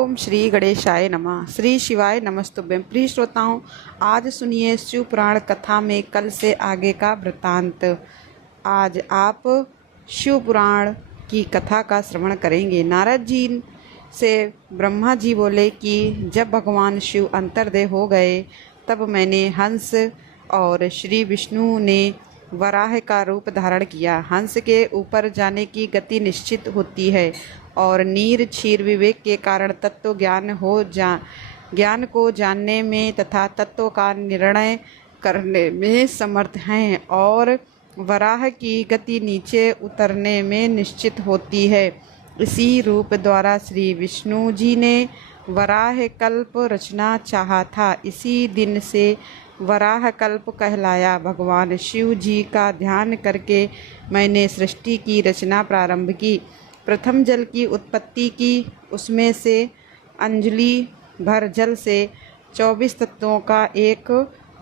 ओम श्री गणेशाय नमः। श्री शिवाय नमस्तुभ्यं। प्रिय श्रोताओं, आज सुनिए शिव पुराण कथा में कल से आगे का वृत्तांत। आज आप शिव पुराण की कथा का श्रवण करेंगे। नारद जी से ब्रह्मा जी बोले कि जब भगवान शिव अंतर्देह हो गए तब मैंने हंस और श्री विष्णु ने वराह का रूप धारण किया। हंस के ऊपर जाने की गति निश्चित होती है और नीर क्षीर विवेक के कारण तत्व ज्ञान को जानने में तथा तत्व का निर्णय करने में समर्थ हैं, और वराह की गति नीचे उतरने में निश्चित होती है। इसी रूप द्वारा श्री विष्णु जी ने वराह कल्प रचना चाहा था। इसी दिन से वराह कल्प कहलाया। भगवान शिव जी का ध्यान करके मैंने सृष्टि की रचना प्रारंभ की। प्रथम जल की उत्पत्ति की, उसमें से अंजलि भर जल से 24 तत्वों का एक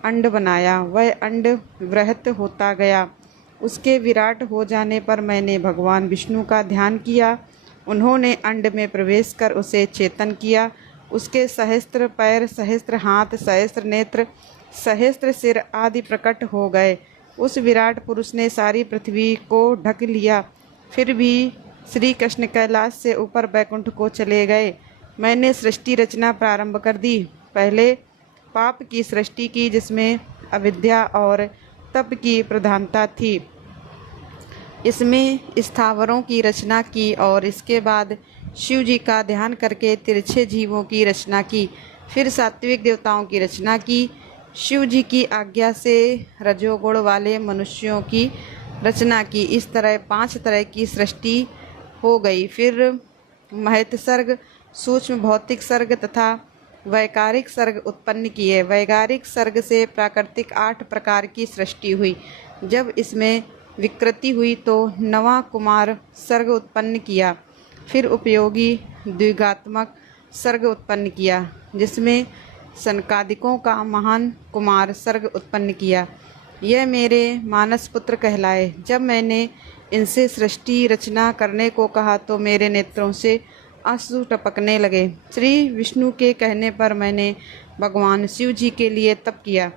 अंड बनाया। वह अंड वृहत होता गया। उसके विराट हो जाने पर मैंने भगवान विष्णु का ध्यान किया। उन्होंने अंड में प्रवेश कर उसे चेतन किया। उसके सहस्त्र पैर, सहस्त्र हाथ, सहस्त्र नेत्र, सहस्त्र सिर आदि प्रकट हो गए। उस विराट पुरुष ने सारी पृथ्वी को ढक लिया। फिर भी श्री कृष्ण कैलाश से ऊपर बैकुंठ को चले गए। मैंने सृष्टि रचना प्रारंभ कर दी। पहले पाप की सृष्टि की, जिसमें अविद्या और तप की प्रधानता थी। इसमें स्थावरों की रचना की और इसके बाद शिव जी का ध्यान करके तिरछे जीवों की रचना की। फिर सात्विक देवताओं की रचना की। शिव जी की आज्ञा से रजोगुण वाले मनुष्यों की रचना की। इस तरह 5 तरह की सृष्टि हो गई। फिर महत सर्ग, सूक्ष्म भौतिक सर्ग तथा वैकारिक सर्ग उत्पन्न किए। वैकारिक सर्ग से प्राकृतिक 8 प्रकार की सृष्टि हुई। जब इसमें विकृति हुई तो नवा कुमार सर्ग उत्पन्न किया। फिर उपयोगी द्विगात्मक सर्ग उत्पन्न किया, जिसमें सनकादिकों का महान कुमार सर्ग उत्पन्न किया। यह मेरे मानस पुत्र कहलाए। जब मैंने इनसे सृष्टि रचना करने को कहा तो मेरे नेत्रों से आंसू टपकने लगे। श्री विष्णु के कहने पर मैंने भगवान शिव जी के लिए तप किया।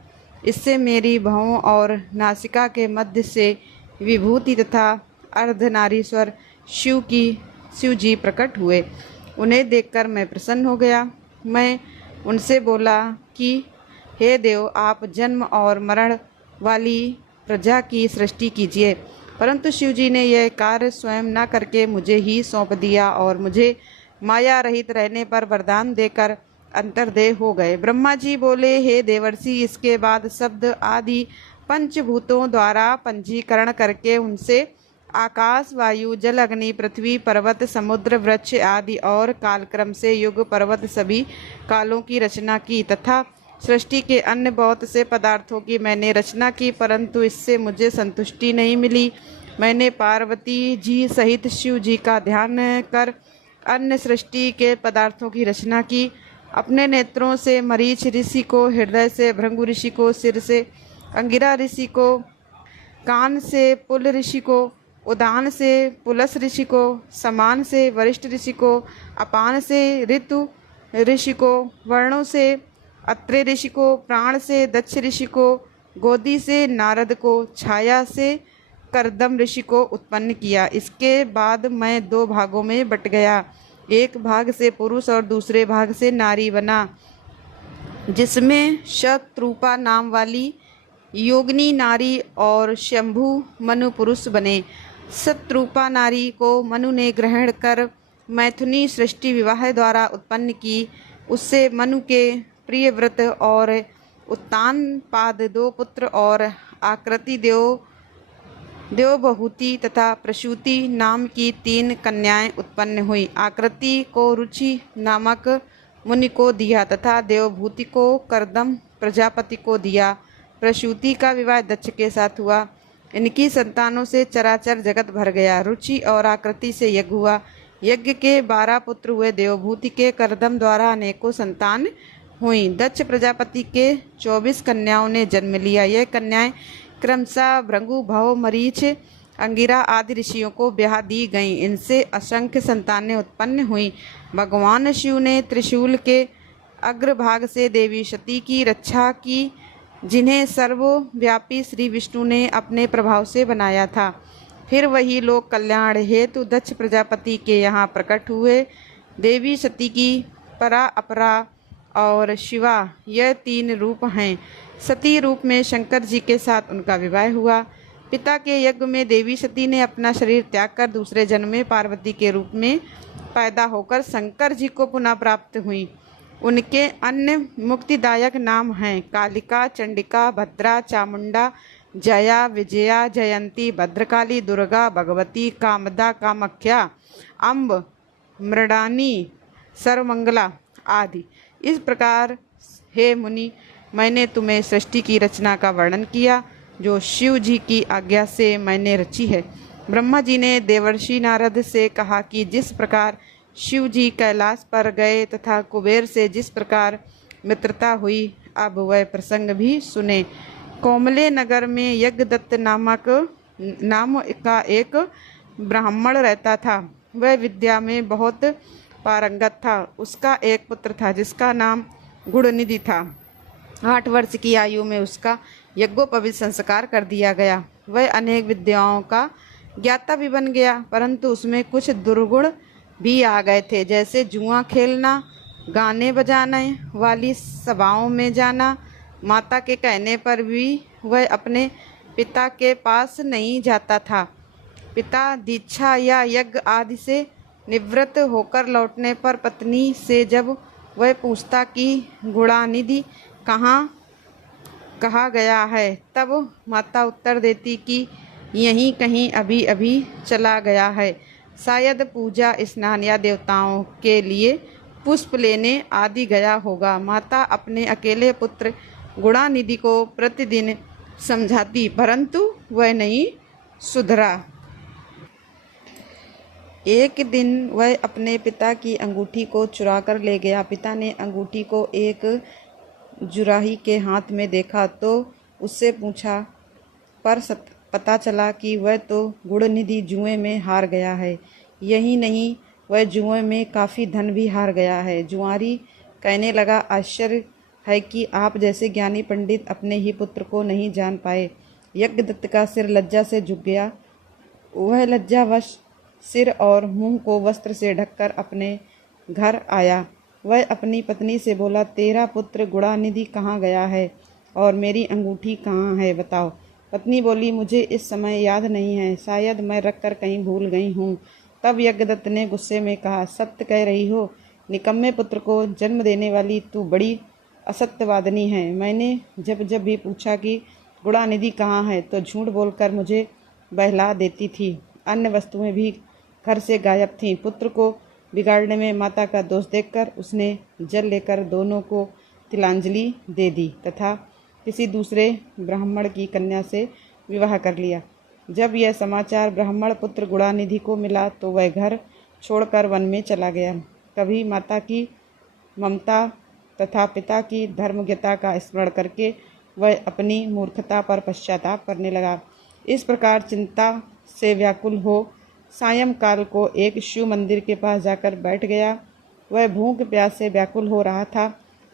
इससे मेरी भौं और नासिका के मध्य से विभूति तथा अर्धनारीश्वर शिव जी प्रकट हुए। उन्हें देखकर मैं प्रसन्न हो गया। मैं उनसे बोला कि हे देव, आप जन्म और मरण वाली प्रजा की सृष्टि कीजिए। परंतु शिव जी ने यह कार्य स्वयं न करके मुझे ही सौंप दिया और मुझे माया रहित रहने पर वरदान देकर अंतर्देह हो गए। ब्रह्मा जी बोले, हे देवर्षि, इसके बाद शब्द आदि पंचभूतों द्वारा पंजीकरण करके उनसे आकाश, वायु, जल, अग्नि, पृथ्वी, पर्वत, समुद्र, वृक्ष आदि और कालक्रम से युग, पर्वत सभी कालों की रचना की तथा सृष्टि के अन्य बहुत से पदार्थों की मैंने रचना की। परंतु इससे मुझे संतुष्टि नहीं मिली। मैंने पार्वती जी सहित शिव जी का ध्यान कर अन्य सृष्टि के पदार्थों की रचना की। अपने नेत्रों से मरीच ऋषि को, हृदय से भृंगु ऋषि को, सिर से अंगिरा ऋषि को, कान से पुल ऋषि को, उदान से पुलस ऋषि को, समान से वरिष्ठ ऋषि को, अपान से ऋतु ऋषि को, वर्णों से अत्रे ऋषि को, प्राण से दक्ष ऋषि को, गोदी से नारद को, छाया से करदम ऋषि को उत्पन्न किया। इसके बाद मैं 2 भागों में बट गया। एक भाग से पुरुष और दूसरे भाग से नारी बना, जिसमें शत्रुपा नाम वाली योगिनी नारी और शंभु मनु पुरुष बने। शत्रुपा नारी को मनु ने ग्रहण कर मैथुनी सृष्टि विवाह द्वारा उत्पन्न की। उससे मनु के प्रियव्रत और उत्तानपाद 2 पुत्र और आकृति देवभूति तथा प्रसूति नाम की 3 कन्याएं उत्पन्न हुई। आकृति को रुचि नामक मुनि को दिया तथा देवभूति को करदम प्रजापति को दिया। प्रसूति का विवाह दक्ष के साथ हुआ। इनकी संतानों से चराचर जगत भर गया। रुचि और आकृति से यज्ञ हुआ। यज्ञ के 12 पुत्र हुए। देवभूति के करदम द्वारा अनेकों संतान हुई। दक्ष प्रजापति के 24 कन्याओं ने जन्म लिया। यह कन्याएं क्रमशः भृंगु, भव, मरीच अंगिरा आदि ऋषियों को ब्याह दी गईं। इनसे असंख्य संतानें उत्पन्न हुईं। भगवान शिव ने त्रिशूल के अग्रभाग से देवी सती की रक्षा की, जिन्हें सर्वव्यापी श्री विष्णु ने अपने प्रभाव से बनाया था। फिर वही लोक कल्याण हेतु दक्ष प्रजापति के यहाँ प्रकट हुए। देवी सती की परा, अपरा और शिवा यह 3 रूप हैं। सती रूप में शंकर जी के साथ उनका विवाह हुआ। पिता के यज्ञ में देवी सती ने अपना शरीर त्याग कर दूसरे जन्म में पार्वती के रूप में पैदा होकर शंकर जी को पुनः प्राप्त हुई। उनके अन्य मुक्तिदायक नाम हैं कालिका, चंडिका, भद्रा, चामुंडा, जया, विजया, जयंती, भद्रकाली, दुर्गा, भगवती, कामदा, कामाख्या, अम्ब, मृडानी, सर्वमंगला आदि। इस प्रकार हे मुनि, मैंने तुम्हें सृष्टि की रचना का वर्णन किया, जो शिव जी की आज्ञा से मैंने रची है। ब्रह्मा जी ने देवर्षि नारद से कहा कि जिस प्रकार शिव जी कैलाश पर गए तथा कुबेर से जिस प्रकार मित्रता हुई, अब वह प्रसंग भी सुने। कोमले नगर में यज्ञदत्त नाम का एक ब्राह्मण रहता था। वह विद्या में बहुत पारंगत था। उसका एक पुत्र था जिसका नाम गुणनिधि था। 8 वर्ष की आयु में उसका यज्ञोपवीत संस्कार कर दिया गया। वह अनेक विद्याओं का ज्ञाता भी बन गया, परंतु उसमें कुछ दुर्गुण भी आ गए थे, जैसे जुआ खेलना, गाने बजाने वाली सभाओं में जाना। माता के कहने पर भी वह अपने पिता के पास नहीं जाता था। पिता दीक्षा या यज्ञ आदि से निवृत्त होकर लौटने पर पत्नी से जब वह पूछता कि गुणानिधि कहाँ गया है, तब माता उत्तर देती कि यहीं कहीं अभी अभी चला गया है, शायद पूजा, स्नान या देवताओं के लिए पुष्प लेने आदि गया होगा। माता अपने अकेले पुत्र गुणानिधि को प्रतिदिन समझाती, परंतु वह नहीं सुधरा। एक दिन वह अपने पिता की अंगूठी को चुरा कर ले गया। पिता ने अंगूठी को एक जुराही के हाथ में देखा तो उससे पूछा, पर पता चला कि वह तो गुणनिधि जुए में हार गया है। यही नहीं, वह जुए में काफ़ी धन भी हार गया है। जुआरी कहने लगा, आश्चर्य है कि आप जैसे ज्ञानी पंडित अपने ही पुत्र को नहीं जान पाए। यज्ञदत्त का सिर लज्जा से झुक गया। वह लज्जावश सिर और मुंह को वस्त्र से ढककर अपने घर आया। वह अपनी पत्नी से बोला, तेरा पुत्र गुणानिधि कहाँ गया है और मेरी अंगूठी कहाँ है, बताओ। पत्नी बोली, मुझे इस समय याद नहीं है, शायद मैं रखकर कहीं भूल गई हूँ। तब यज्ञदत्त ने गुस्से में कहा, सत्य कह रही हो, निकम्मे पुत्र को जन्म देने वाली तू बड़ी असत्यवादिनी है। मैंने जब जब भी पूछा कि गुणानिधि कहाँ है तो झूठ बोलकर मुझे बहला देती थी। अन्य वस्तुएं भी घर से गायब थीं। पुत्र को बिगाड़ने में माता का दोष देखकर उसने जल लेकर दोनों को तिलांजलि दे दी तथा किसी दूसरे ब्राह्मण की कन्या से विवाह कर लिया। जब यह समाचार ब्राह्मण पुत्र गुणानिधि को मिला तो वह घर छोड़कर वन में चला गया। कभी माता की ममता तथा पिता की धर्मज्ञता का स्मरण करके वह अपनी मूर्खता पर पश्चाताप करने लगा। इस प्रकार चिंता से व्याकुल हो सायंकाल को एक शिव मंदिर के पास जाकर बैठ गया। वह भूख प्यास से व्याकुल हो रहा था।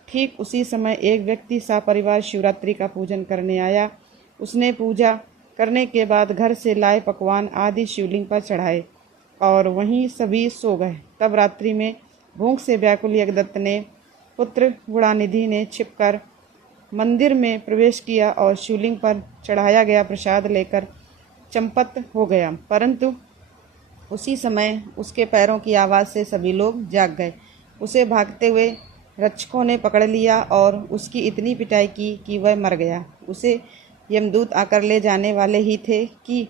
ठीक उसी समय एक व्यक्ति सपरिवार शिवरात्रि का पूजन करने आया। उसने पूजा करने के बाद घर से लाए पकवान आदि शिवलिंग पर चढ़ाए और वहीं सभी सो गए। तब रात्रि में भूख से व्याकुल यज्ञदत्त ने पुत्र गुणानिधि ने छिपकर मंदिर में प्रवेश किया और शिवलिंग पर चढ़ाया गया प्रसाद लेकर चंपत हो गया। परंतु उसी समय उसके पैरों की आवाज़ से सभी लोग जाग गए। उसे भागते हुए रक्षकों ने पकड़ लिया और उसकी इतनी पिटाई की कि वह मर गया। उसे यमदूत आकर ले जाने वाले ही थे कि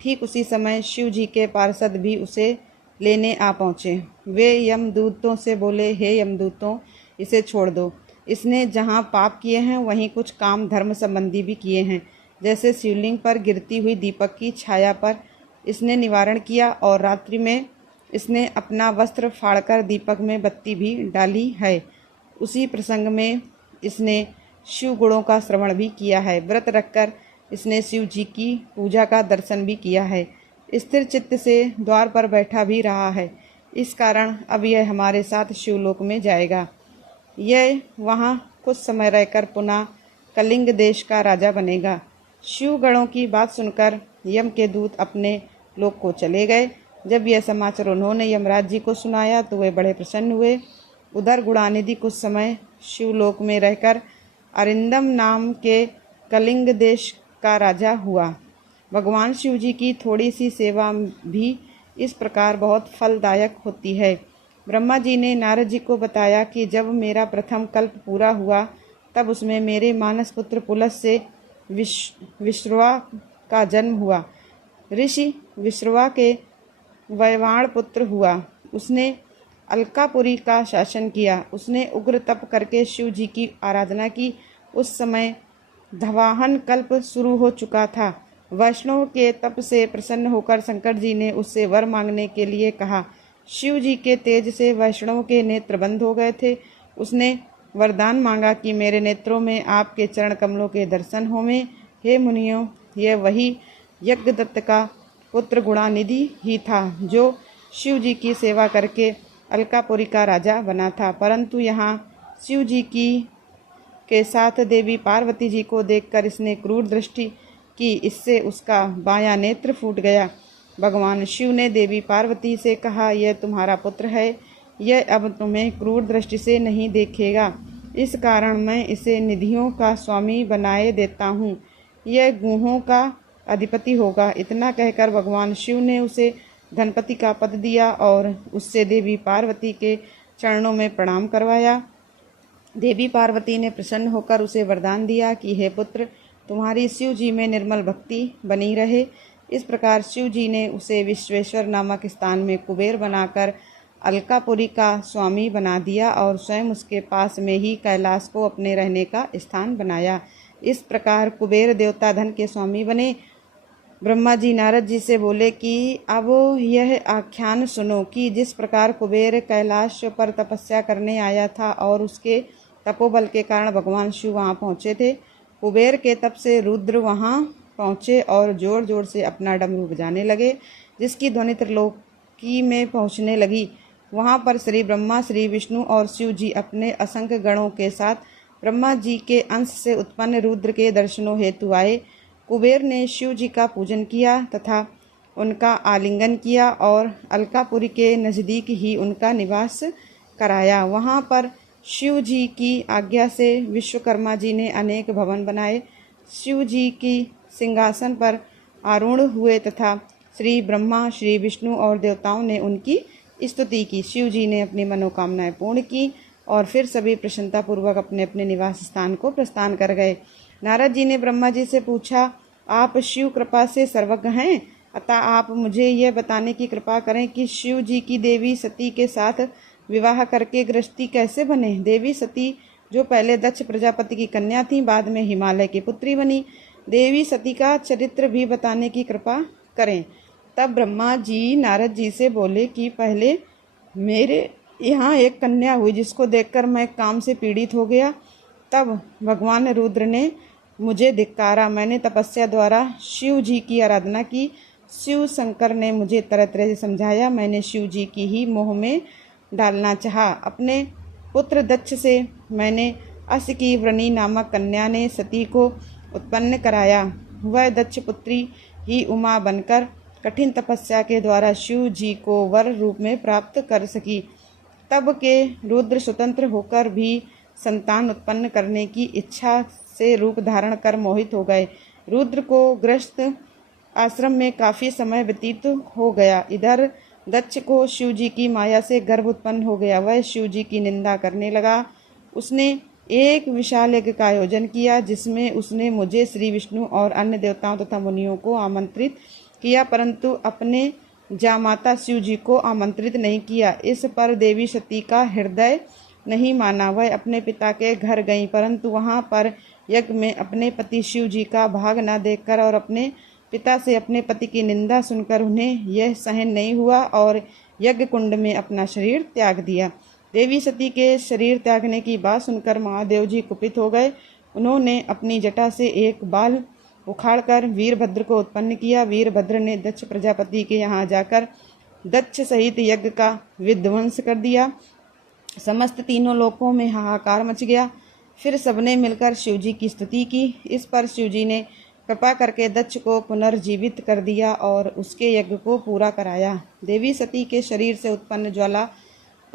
ठीक उसी समय शिव जी के पार्षद भी उसे लेने आ पहुँचे। वे यमदूतों से बोले, हे यमदूतों, इसे छोड़ दो। इसने जहाँ पाप किए हैं वहीं कुछ काम धर्म संबंधी भी किए हैं। जैसे शिवलिंग पर गिरती हुई दीपक की छाया पर इसने निवारण किया और रात्रि में इसने अपना वस्त्र फाड़कर दीपक में बत्ती भी डाली है। उसी प्रसंग में इसने शिव गुणों का श्रवण भी किया है। व्रत रखकर इसने शिव जी की पूजा का दर्शन भी किया है। स्थिर चित्त से द्वार पर बैठा भी रहा है। इस कारण अब यह हमारे साथ शिवलोक में जाएगा। यह वहाँ कुछ समय रहकर पुनः कलिंग देश का राजा बनेगा। शिवगणों की बात सुनकर यम के दूत अपने लोक को चले गए। जब यह समाचार उन्होंने यमराज जी को सुनाया तो वे बड़े प्रसन्न हुए। उधर गुणानिधि कुछ समय शिवलोक में रहकर अरिंदम नाम के कलिंग देश का राजा हुआ। भगवान शिव जी की थोड़ी सी सेवा भी इस प्रकार बहुत फलदायक होती है। ब्रह्मा जी ने नारद जी को बताया कि जब मेरा प्रथम कल्प पूरा हुआ तब उसमें मेरे मानस पुत्र पुलस से विश्रवा का जन्म हुआ। ऋषि विश्रवा के वैवाण पुत्र हुआ। उसने अलकापुरी का शासन किया। उसने उग्र तप करके शिव जी की आराधना की। उस समय धवाहन कल्प शुरू हो चुका था। वैष्णव के तप से प्रसन्न होकर शंकर जी ने उससे वर मांगने के लिए कहा। शिव जी के तेज से वैष्णव के नेत्र बंद हो गए थे। उसने वरदान मांगा कि मेरे नेत्रों में आपके चरण कमलों के दर्शन होवें। हे मुनियों, यह वही यज्ञदत्त का पुत्र गुणानिधि ही था जो शिव जी की सेवा करके अलकापुरी का राजा बना था। परंतु यहाँ शिव जी के साथ देवी पार्वती जी को देखकर इसने क्रूर दृष्टि की। इससे उसका बायां नेत्र फूट गया। भगवान शिव ने देवी पार्वती से कहा, यह तुम्हारा पुत्र है। यह अब तुम्हें क्रूर दृष्टि से नहीं देखेगा। इस कारण मैं इसे निधियों का स्वामी बनाए देता हूँ। यह गुहों का अधिपति होगा। इतना कहकर भगवान शिव ने उसे धनपति का पद दिया और उससे देवी पार्वती के चरणों में प्रणाम करवाया। देवी पार्वती ने प्रसन्न होकर उसे वरदान दिया कि हे पुत्र, तुम्हारी शिव जी में निर्मल भक्ति बनी रहे। इस प्रकार शिव जी ने उसे विश्वेश्वर नामक स्थान में कुबेर बनाकर अलकापुरी का स्वामी बना दिया और स्वयं उसके पास में ही कैलाश को अपने रहने का स्थान बनाया। इस प्रकार कुबेर देवता धन के स्वामी बने। ब्रह्मा जी नारद जी से बोले कि अब यह आख्यान सुनो कि जिस प्रकार कुबेर कैलाश पर तपस्या करने आया था और उसके तपोबल के कारण भगवान शिव वहाँ पहुँचे थे। कुबेर के तप से रुद्र वहाँ पहुँचे और जोर जोर से अपना डमरू बजाने लगे, जिसकी ध्वनि त्रिलोकी में पहुँचने लगी। वहाँ पर श्री ब्रह्मा, श्री विष्णु और शिव जी अपने असंख्य गणों के साथ ब्रह्मा जी के अंश से उत्पन्न रुद्र के दर्शनों हेतु आए। कुबेर ने शिव जी का पूजन किया तथा उनका आलिंगन किया और अलकापुरी के नज़दीक ही उनका निवास कराया। वहाँ पर शिव जी की आज्ञा से विश्वकर्मा जी ने अनेक भवन बनाए। शिव जी की सिंहासन पर आरूढ़ हुए तथा श्री ब्रह्मा, श्री विष्णु और देवताओं ने उनकी स्तुति की। शिव जी ने अपनी मनोकामनाएं पूर्ण की और फिर सभी प्रसन्नतापूर्वक अपने अपने निवास स्थान को प्रस्थान कर गए। नारद जी ने ब्रह्मा जी से पूछा, आप शिव कृपा से सर्वज्ञ हैं, अतः आप मुझे यह बताने की कृपा करें कि शिव जी की देवी सती के साथ विवाह करके गृहस्थी कैसे बने। देवी सती जो पहले दक्ष प्रजापति की कन्या थी, बाद में हिमालय की पुत्री बनी। देवी सती का चरित्र भी बताने की कृपा करें। तब ब्रह्मा जी नारद जी से बोले कि पहले मेरे यहाँ एक कन्या हुई जिसको देखकर मैं काम से पीड़ित हो गया। तब भगवान रुद्र ने मुझे धिक्कारा। मैंने तपस्या द्वारा शिव जी की आराधना की। शिव शंकर ने मुझे तरह तरह से समझाया। मैंने शिव जी की ही मोह में डालना चाहा। अपने पुत्र दक्ष से मैंने अस की व्रणी नामक कन्या ने सती को उत्पन्न कराया। वह दक्ष पुत्री ही उमा बनकर कठिन तपस्या के द्वारा शिव जी को वर रूप में प्राप्त कर सकी। तब के रुद्र स्वतंत्र होकर भी संतान उत्पन्न करने की इच्छा से रूप धारण कर मोहित हो गए। रुद्र को गृहस्थ आश्रम में काफी समय व्यतीत हो गया। इधर दक्ष को शिव जी की माया से गर्भ उत्पन्न हो गया। वह शिव जी की निंदा करने लगा। उसने एक विशाल यज्ञ का आयोजन किया जिसमें उसने मुझे, श्री विष्णु और अन्य देवताओं तथा मुनियों को आमंत्रित किया, परंतु अपने जामाता शिव जी को आमंत्रित नहीं किया। इस पर देवी सती का हृदय नहीं माना। वह अपने पिता के घर गई, परंतु वहां पर यज्ञ में अपने पति शिव जी का भाग न देखकर और अपने पिता से अपने पति की निंदा सुनकर उन्हें यह सहन नहीं हुआ और यज्ञ कुंड में अपना शरीर त्याग दिया। देवी सती के शरीर त्यागने की बात सुनकर महादेव जी कुपित हो गए। उन्होंने अपनी जटा से एक बाल उखाड़कर वीरभद्र को उत्पन्न किया। वीरभद्र ने दक्ष प्रजापति के यहाँ जाकर दक्ष सहित यज्ञ का विध्वंस कर दिया। समस्त तीनों लोकों में हाहाकार मच गया। फिर सबने मिलकर शिवजी की स्तुति की। इस पर शिवजी ने कृपा करके दक्ष को पुनर्जीवित कर दिया और उसके यज्ञ को पूरा कराया। देवी सती के शरीर से उत्पन्न ज्वाला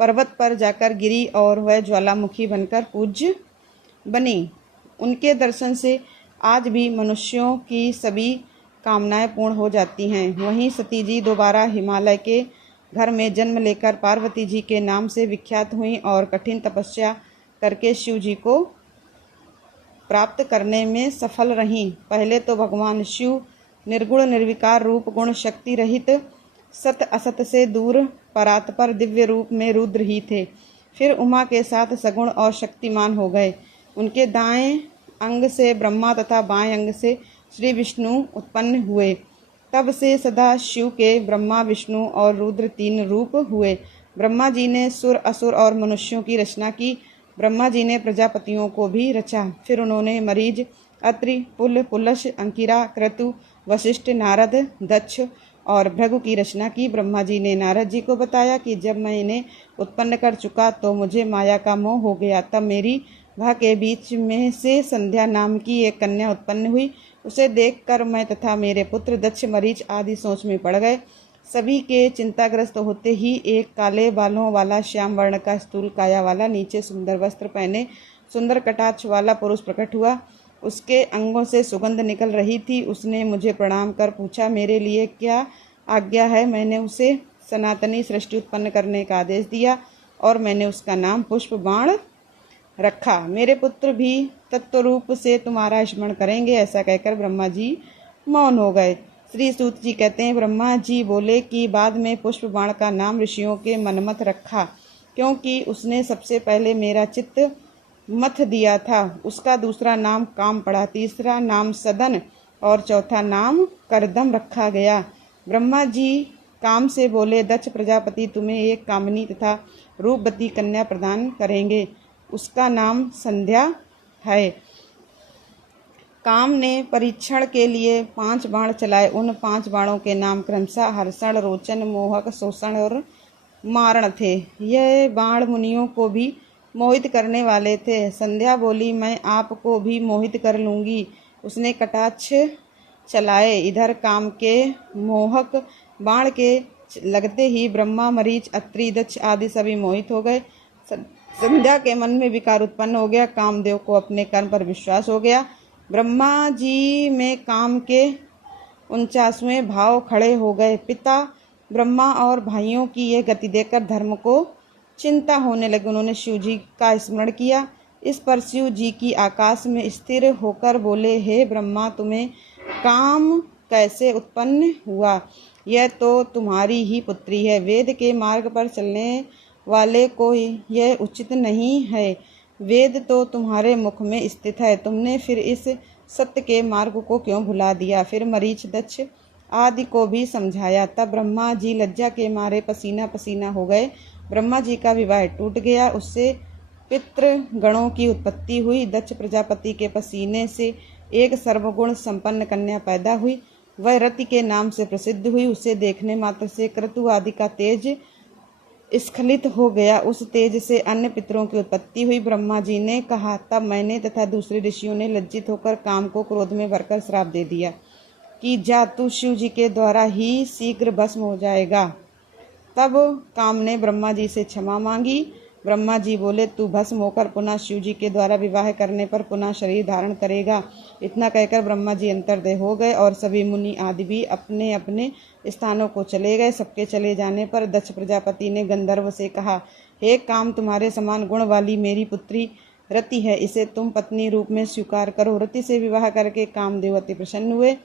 पर्वत पर जाकर गिरी और वह ज्वालामुखी बनकर पूज्य बनी। उनके दर्शन से आज भी मनुष्यों की सभी कामनाएं पूर्ण हो जाती हैं। वहीं सती जी दोबारा हिमालय के घर में जन्म लेकर पार्वती जी के नाम से विख्यात हुई और कठिन तपस्या करके शिव जी को प्राप्त करने में सफल रहीं। पहले तो भगवान शिव निर्गुण निर्विकार रूप गुण शक्ति रहित सत असत से दूर परात्पर दिव्य रूप में रुद्र ही थे। फिर उमा के साथ सगुण और शक्तिमान हो गए। उनके दाएं अंग से ब्रह्मा तथा बाएं अंग से श्री विष्णु उत्पन्न हुए। तब से सदा शिव के ब्रह्मा विष्णु और रुद्र तीन रूप हुए। ब्रह्मा जी ने सुर असुर और मनुष्यों की रचना की। ब्रह्मा जी ने प्रजापतियों को भी रचा। फिर उन्होंने मरीज, अत्रि, पुल, पुलश, अंकिरा, क्रतु, वशिष्ठ, नारद, दक्ष और भृगु की रचना की। ब्रह्मा जी ने नारद जी को बताया कि जब मैं इन्हें उत्पन्न कर चुका तो मुझे माया का मोह हो गया। तब मेरी भा के बीच में से संध्या नाम की एक कन्या उत्पन्न हुई। उसे देखकर मैं तथा मेरे पुत्र दक्ष, मरीच आदि सोच में पड़ गए। सभी के चिंताग्रस्त होते ही एक काले बालों वाला श्याम वर्ण का स्थूल काया वाला नीचे सुंदर वस्त्र पहने सुंदर कटाक्ष वाला पुरुष प्रकट हुआ। उसके अंगों से सुगंध निकल रही थी। उसने मुझे प्रणाम कर पूछा, मेरे लिए क्या आज्ञा है। मैंने उसे सनातनी सृष्टि उत्पन्न करने का आदेश दिया और मैंने उसका नाम पुष्प बाण रखा। मेरे पुत्र भी तत्व रूप से तुम्हारा स्मरण करेंगे। ऐसा कहकर ब्रह्मा जी मौन हो गए। श्री सूत जी कहते हैं, ब्रह्मा जी बोले कि बाद में पुष्प बाण का नाम ऋषियों के मनमत रखा, क्योंकि उसने सबसे पहले मेरा चित्त मथ दिया था। उसका दूसरा नाम काम पड़ा, तीसरा नाम सदन और चौथा नाम करदम रखा गया। ब्रह्मा जी काम से बोले, दक्ष प्रजापति तुम्हें एक कामनी तथा रूपवती कन्या प्रदान करेंगे। उसका नाम संध्या है। काम ने परीक्षण के लिए 5 बाण चलाए। उन 5 बाणों के नाम क्रमशः हर्षण, रोचन, मोहक, शोषण और मारण थे। यह बाण मुनियों को भी मोहित करने वाले थे। संध्या बोली, मैं आपको भी मोहित कर लूंगी। उसने कटाक्ष चलाए। इधर काम के मोहक बाण के लगते ही ब्रह्मा, मरीच, अत्रि, दक्ष आदि सभी मोहित हो गए। संध्या के मन में विकार उत्पन्न हो गया। कामदेव को अपने कर्म पर विश्वास हो गया। ब्रह्मा जी में काम के 49वें भाव खड़े हो गए। पिता ब्रह्मा और भाइयों की यह गति देखकर धर्म को चिंता होने लगी। उन्होंने शिव जी का स्मरण किया। इस पर शिव जी की आकाश में स्थिर होकर बोले, हे ब्रह्मा, तुम्हें काम कैसे उत्पन्न हुआ? यह तो तुम्हारी ही पुत्री है। वेद के मार्ग पर चलने वाले को यह उचित नहीं है। वेद तो तुम्हारे मुख में स्थित है। तुमने फिर इस सत्य के मार्ग को क्यों भुला दिया? फिर मरीच, दक्ष आदि को भी समझाया। तब ब्रह्मा जी लज्जा के मारे पसीना पसीना हो गए। ब्रह्मा जी का विवाह टूट गया। उससे पितृ गणों की उत्पत्ति हुई। दक्ष प्रजापति के पसीने से एक सर्वगुण संपन्न कन्या पैदा हुई। वह रति के नाम से प्रसिद्ध हुई। उसे देखने मात्र से क्रतु आदि का तेज स्खलित हो गया। उस तेज से अन्य पितरों की उत्पत्ति हुई। ब्रह्मा जी ने कहा, तब मैंने तथा दूसरे ऋषियों ने लज्जित होकर काम को क्रोध में भरकर श्राप दे दिया कि जा तू शिव जी के द्वारा ही शीघ्र भस्म हो जाएगा। तब काम ने ब्रह्मा जी से क्षमा मांगी। ब्रह्मा जी बोले, तू भस्म होकर पुनः शिव जी के द्वारा विवाह करने पर पुनः शरीर धारण करेगा। इतना कहकर ब्रह्मा जी अंतर्देह हो गए और सभी मुनि आदि भी अपने अपने स्थानों को चले गए। सबके चले जाने पर दक्ष प्रजापति ने गंधर्व से कहा, हे काम, तुम्हारे समान गुण वाली मेरी पुत्री रति है। इसे तुम पत्नी रूप में स्वीकार करो। रति से विवाह करके कामदेव अति प्रसन्न हुए।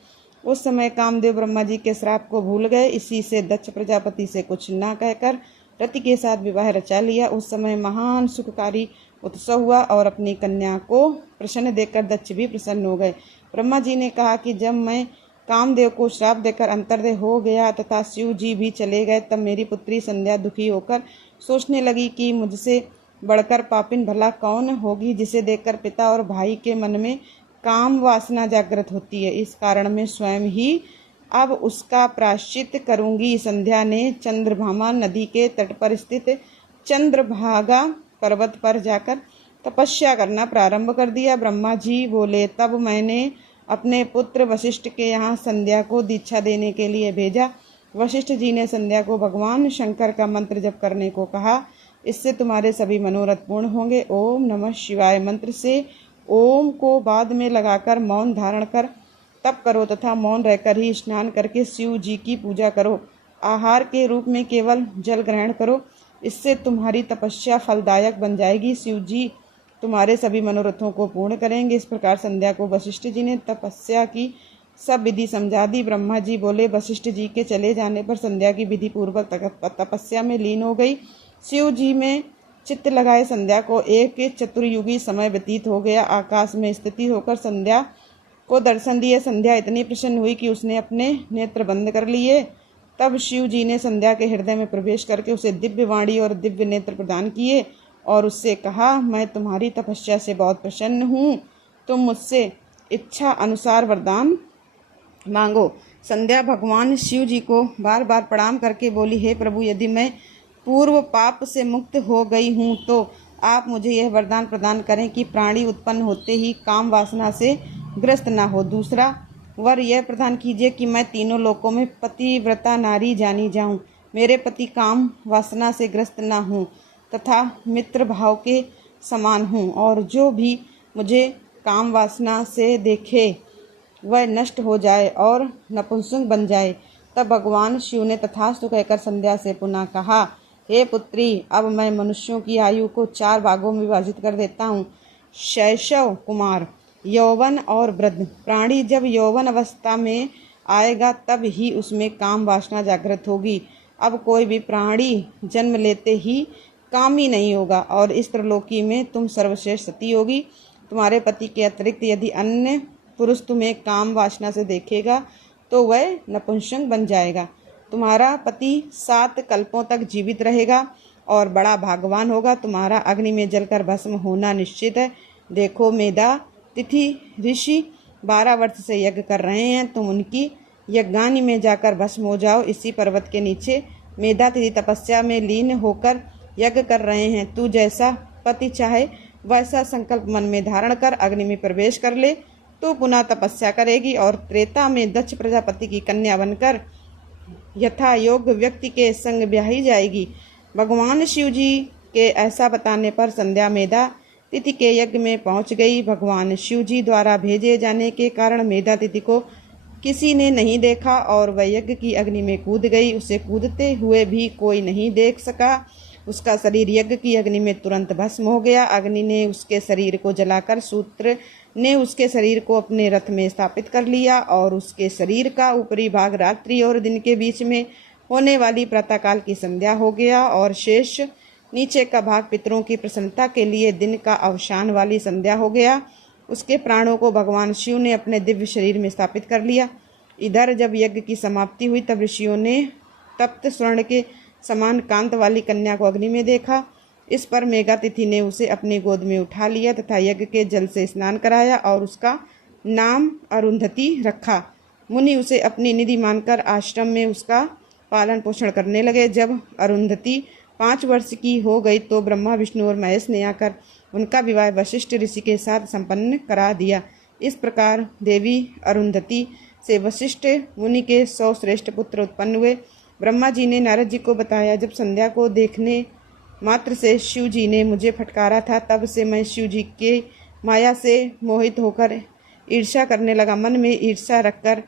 उस समय कामदेव ब्रह्मा जी के श्राप को भूल गए। इसी से दक्ष प्रजापति से कुछ न कहकर रति के साथ विवाह रचा लिया। उस समय महान सुखकारी उत्सव हुआ और अपनी कन्या को प्रसन्न देखकर दक्ष भी प्रसन्न हो गए। ब्रह्मा जी ने कहा कि जब मैं कामदेव को श्राप देकर अंतर्देह हो गया तथा शिव जी भी चले गए, तब मेरी पुत्री संध्या दुखी होकर सोचने लगी कि मुझसे बढ़कर पापिन भला कौन होगी, जिसे देखकर पिता और भाई के मन में काम वासना जागृत होती है। इस कारण मैं स्वयं ही अब उसका प्रायश्चित करूंगी। संध्या ने चंद्रभामा नदी के तट पर स्थित चंद्रभागा पर्वत पर जाकर तपस्या करना प्रारंभ कर दिया। ब्रह्मा जी बोले, तब मैंने अपने पुत्र वशिष्ठ के यहाँ संध्या को दीक्षा देने के लिए भेजा। वशिष्ठ जी ने संध्या को भगवान शंकर का मंत्र जप करने को कहा, इससे तुम्हारे सभी मनोरथ पूर्ण होंगे। ओम नमः शिवाय मंत्र से ओम को बाद में लगाकर मौन धारण कर तप करो तथा मौन रहकर ही स्नान करके शिव जी की पूजा करो। आहार के रूप में केवल जल ग्रहण करो, इससे तुम्हारी तपस्या फलदायक बन जाएगी। शिव जी तुम्हारे सभी मनोरथों को पूर्ण करेंगे। इस प्रकार संध्या को वशिष्ठ जी ने तपस्या की सब विधि समझा दी। ब्रह्मा जी बोले, वशिष्ठ जी के चले जाने पर संध्या की विधि पूर्वक तपस्या में लीन हो गई। शिव जी में चित्त लगाए संध्या को एक चतुर्युगी समय व्यतीत हो गया। आकाश में स्थिति होकर संध्या को दर्शन दिए। संध्या इतनी प्रसन्न हुई कि उसने अपने नेत्र बंद कर लिए। तब शिव जी ने संध्या के हृदय में प्रवेश करके उसे दिव्य वाणी और दिव्य नेत्र प्रदान किए और उससे कहा, मैं तुम्हारी तपस्या से बहुत प्रसन्न हूँ, तुम मुझसे इच्छा अनुसार वरदान मांगो। संध्या भगवान शिव जी को बार बार प्रणाम करके बोली, हे प्रभु, यदि मैं पूर्व पाप से मुक्त हो गई हूँ तो आप मुझे यह वरदान प्रदान करें कि प्राणी उत्पन्न होते ही काम वासना से ग्रस्त ना हो। दूसरा वर यह प्रदान कीजिए कि मैं तीनों लोकों में पतिव्रता नारी जानी जाऊं, मेरे पति काम वासना से ग्रस्त ना हूँ तथा मित्र भाव के समान हूँ, और जो भी मुझे काम वासना से देखे वह नष्ट हो जाए और नपुंसक बन जाए। तब भगवान शिव ने तथास्तु कहकर संध्या से पुनः कहा, हे पुत्री, अब मैं मनुष्यों की आयु को 4 भागों में विभाजित कर देता हूँ, शैशव, कुमार, यौवन और वृद्ध। प्राणी जब यौवन अवस्था में आएगा तब ही उसमें काम वासना जागृत होगी। अब कोई भी प्राणी जन्म लेते ही कामी नहीं होगा और इस त्रिलोकी में तुम सर्वश्रेष्ठ सती होगी। तुम्हारे पति के अतिरिक्त यदि अन्य पुरुष तुम्हें काम वासना से देखेगा तो वह नपुंसक बन जाएगा। तुम्हारा पति 7 कल्पों तक जीवित रहेगा और बड़ा भाग्यवान होगा। तुम्हारा अग्नि में जलकर भस्म होना निश्चित है। देखो, मेधा तिथि ऋषि 12 वर्ष से यज्ञ कर रहे हैं, तुम उनकी यज्ञानि में जाकर भस्म हो जाओ। इसी पर्वत के नीचे मेधा तिथि तपस्या में लीन होकर यज्ञ कर रहे हैं। तू जैसा पति चाहे वैसा संकल्प मन में धारण कर अग्नि में प्रवेश कर ले तो पुनः तपस्या करेगी और त्रेता में दक्ष प्रजापति की कन्या बनकर यथा योग्य व्यक्ति के संग ब्याही जाएगी। भगवान शिव जी के ऐसा बताने पर संध्या मेधा तिथि के यज्ञ में पहुंच गई। भगवान शिव जी द्वारा भेजे जाने के कारण मेधा तिथि को किसी ने नहीं देखा और वह यज्ञ की अग्नि में कूद गई। उसे कूदते हुए भी कोई नहीं देख सका। उसका शरीर यज्ञ की अग्नि में तुरंत भस्म हो गया। अग्नि ने उसके शरीर को जलाकर सूत्र ने उसके शरीर को अपने रथ में स्थापित कर लिया और उसके शरीर का ऊपरी भाग रात्रि और दिन के बीच में होने वाली प्रातःकाल की संध्या हो गया और शेष नीचे का भाग पितरों की प्रसन्नता के लिए दिन का अवसान वाली संध्या हो गया। उसके प्राणों को भगवान शिव ने अपने दिव्य शरीर में स्थापित कर लिया। इधर जब यज्ञ की समाप्ति हुई तब ऋषियों ने तप्त स्वर्ण के समान कांत वाली कन्या को अग्नि में देखा। इस पर मेघातिथि ने उसे अपनी गोद में उठा लिया तथा यज्ञ के जल से स्नान कराया और उसका नाम अरुंधति रखा। मुनि उसे अपनी निधि मानकर आश्रम में उसका पालन पोषण करने लगे। जब अरुंधति 5 वर्ष की हो गई तो ब्रह्मा, विष्णु और महेश ने आकर उनका विवाह वशिष्ठ ऋषि के साथ संपन्न करा दिया। इस प्रकार देवी अरुंधति से वशिष्ठ मुनि के 100 श्रेष्ठ पुत्र उत्पन्न हुए। ब्रह्मा जी ने नारद जी को बताया, जब संध्या को देखने मात्र से शिव जी ने मुझे फटकारा था तब से मैं शिव जी के माया से मोहित होकर ईर्ष्या करने लगा। मन में ईर्ष्या रखकर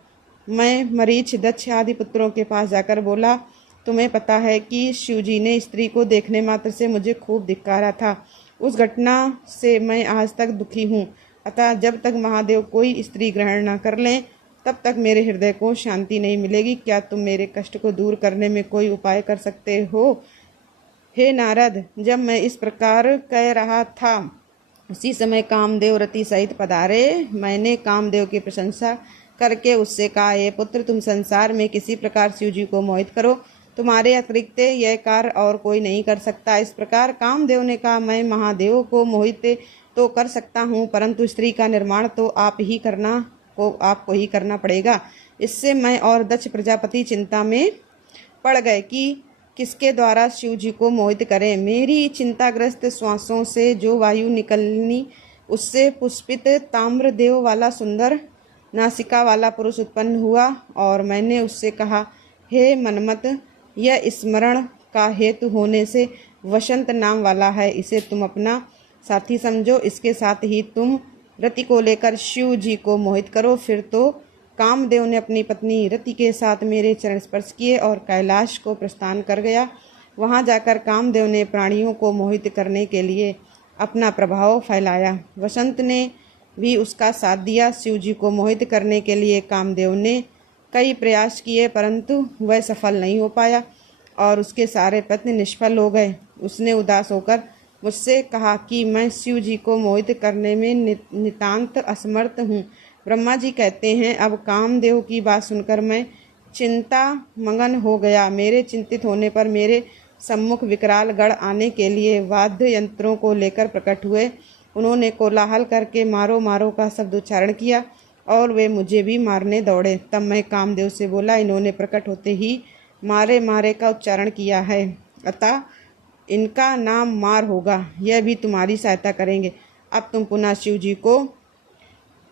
मैं मरीच, दक्ष आदि पुत्रों के पास जाकर बोला, तुम्हें पता है कि शिव जी ने स्त्री को देखने मात्र से मुझे खूब धिक्कारा था। उस घटना से मैं आज तक दुखी हूँ। अतः जब तक महादेव कोई स्त्री ग्रहण न कर लें तब तक मेरे हृदय को शांति नहीं मिलेगी। क्या तुम मेरे कष्ट को दूर करने में कोई उपाय कर सकते हो? हे नारद, जब मैं इस प्रकार कह रहा था उसी समय कामदेव रति सहित पधारे। मैंने कामदेव की प्रशंसा करके उससे कहा, हे पुत्र, तुम संसार में किसी प्रकार शिव जी को मोहित करो, तुम्हारे अतिरिक्त यह कार्य और कोई नहीं कर सकता। इस प्रकार कामदेव ने कहा, मैं महादेव को मोहित तो कर सकता हूँ, परंतु स्त्री का निर्माण तो आपको ही करना पड़ेगा। इससे मैं और दक्ष प्रजापति चिंता में पड़ गए कि किसके द्वारा शिव जी को मोहित करें। मेरी चिंताग्रस्त श्वासों से जो वायु निकलनी, उससे पुष्पित ताम्रदेव वाला सुंदर नासिका वाला पुरुष उत्पन्न हुआ और मैंने उससे कहा, हे मनमत, यह स्मरण का हेतु होने से वसंत नाम वाला है, इसे तुम अपना साथी समझो। इसके साथ ही तुम रति को लेकर शिव जी को मोहित करो। फिर तो कामदेव ने अपनी पत्नी रति के साथ मेरे चरण स्पर्श किए और कैलाश को प्रस्थान कर गया। वहां जाकर कामदेव ने प्राणियों को मोहित करने के लिए अपना प्रभाव फैलाया। वसंत ने भी उसका साथ दिया। शिव जी को मोहित करने के लिए कामदेव ने कई प्रयास किए, परंतु वह सफल नहीं हो पाया और उसके सारे प्रयत्न निष्फल हो गए। उसने उदास होकर मुझसे कहा कि मैं शिव जी को मोहित करने में नितांत असमर्थ हूँ। ब्रह्मा जी कहते हैं, अब कामदेव की बात सुनकर मैं चिंता मगन हो गया। मेरे चिंतित होने पर मेरे सम्मुख विकराल गण आने के लिए वाद्य यंत्रों को लेकर प्रकट हुए। उन्होंने कोलाहल करके मारो मारो का शब्द उच्चारण किया और वे मुझे भी मारने दौड़े। तब मैं कामदेव से बोला, इन्होंने प्रकट होते ही मारे मारे का उच्चारण किया है, अतः इनका नाम मार होगा, यह भी तुम्हारी सहायता करेंगे। अब तुम पुनः शिव जी को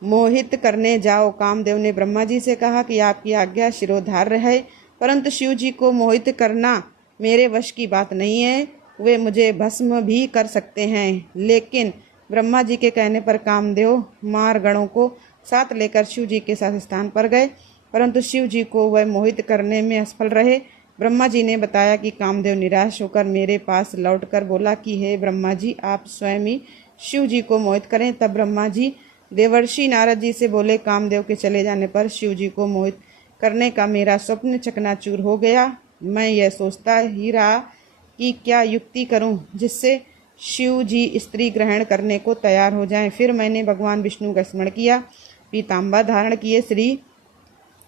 मोहित करने जाओ। कामदेव ने ब्रह्मा जी से कहा कि आपकी आज्ञा शिरोधार्य है, परंतु शिव जी को मोहित करना मेरे वश की बात नहीं है। वे मुझे भस्म भी कर सकते हैं। लेकिन ब्रह्मा जी के कहने पर कामदेव मार गणों को साथ लेकर शिव जी के साथ स्थान पर गए, परंतु शिव जी को वह मोहित करने में असफल रहे। ब्रह्मा जी ने बताया कि कामदेव निराश होकर मेरे पास लौटकर बोला कि हे ब्रह्मा जी, आप स्वयं ही शिव जी को मोहित करें। तब ब्रह्मा जी देवर्षि नारद जी से बोले, कामदेव के चले जाने पर शिव जी को मोहित करने का मेरा स्वप्न चकनाचूर हो गया। मैं यह सोचता ही रहा कि क्या युक्ति करूं जिससे शिव जी स्त्री ग्रहण करने को तैयार हो जाएं। फिर मैंने भगवान विष्णु का स्मरण किया। पीताम्बर धारण किए श्री